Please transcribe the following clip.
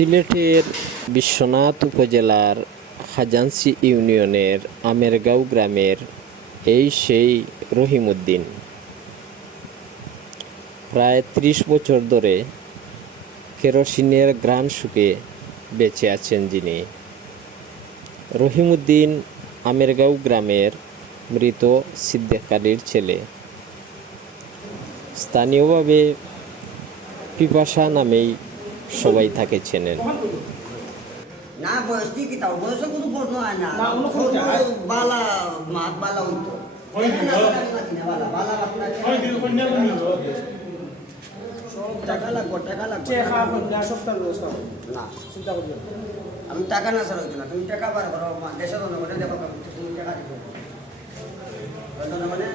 সিলেটের বিশ্বনাথ উপজেলার খাজাঞ্চি ইউনিয়নের আমেরগাঁও গ্রামের এই সেই রহিমউদ্দিন। প্রায় ৩০ বছর ধরে কেরোসিনের ঘ্রাণ শুকে বেঁচে আছেন যিনি। রহিমউদ্দিন আমেরগাঁও গ্রামের মৃত সিদ্দিক আলীর ছেলে। স্থানীয়ভাবে পিপাসা নামেই সবাই তাকে চেনেন। না বয়স ঠিকই তাও বয়সে কোনো প্রশ্ন হয় না বালা মাত বালা হইতো টাকা লাগবো না চিন্তা করবো আমি টাকা না ছাড়া হইতো না তুমি টাকা বার করো দেশের জনগণে দেখো তুমি টাকা দিবো মানে